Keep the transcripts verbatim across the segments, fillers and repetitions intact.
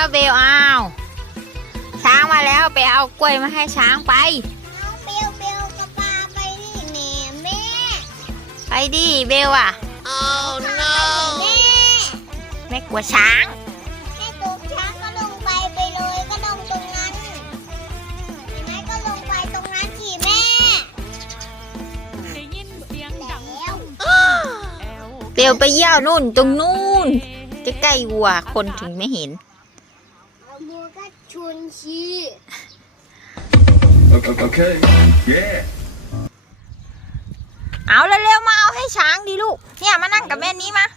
แล้วเบลอ้าวช้างมาแล้วไปเอากล้วยมาให้ช้างไปเอาเบลเบลกับปลาไปนี่แม่แม่ไปดิเบลอ่ะ oh no แม่แม่กลัวช้างให้ตกช้างก็ลงไปไปเลยก็ลงตรงนั้นเห็นไหมก็ลงไปตรงนั้นสิแม่ได้ยินเสียงดังแล้วเบลไปเยี่ยวนู่นตรงนู่นจะใกล้วัวคนถึงไม่เห็นวัวก็ชวนชี้โอเคเย้เอาเร็วๆมาเอาให้ช้างดิลูกเนี่ยมานั่งกับแม่นี้มา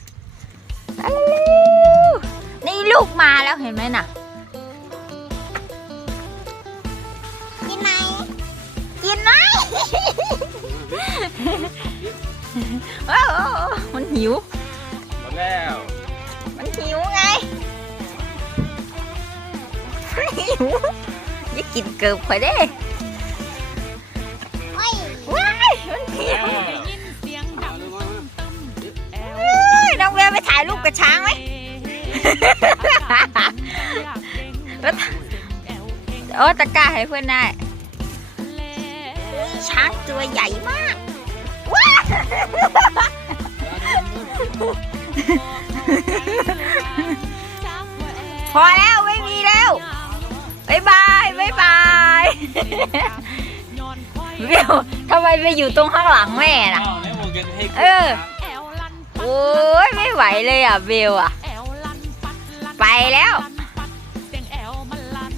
นี่ลูกมาแล้วเห็นไหมน่ะกินไหมกินไหมโอ้โหมันหิวหมดแล้วมันหิวไงหิวอย่ากินเกิบข่อยเด้ว้ายมันหิวน้องเวลไปถ่ายรูปกับช้างไหมโอ้ตะกร้าให้เพื่อนได้ช้างตัวใหญ่มากว้าพอแล้วไม่มีแล้วบ๊ายบายบ๊ายบายเบลทำไมไปอยู่ตรงข้างหลังแม่ล่ะเออโอ้ยไม่ไหวเลยอ่ะเบลอ่ะไปแล้ว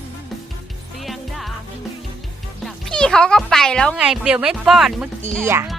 พี่เขาก็ไปแล้วไงเบลไม่ป้อนเมื่อกี้อ่ะ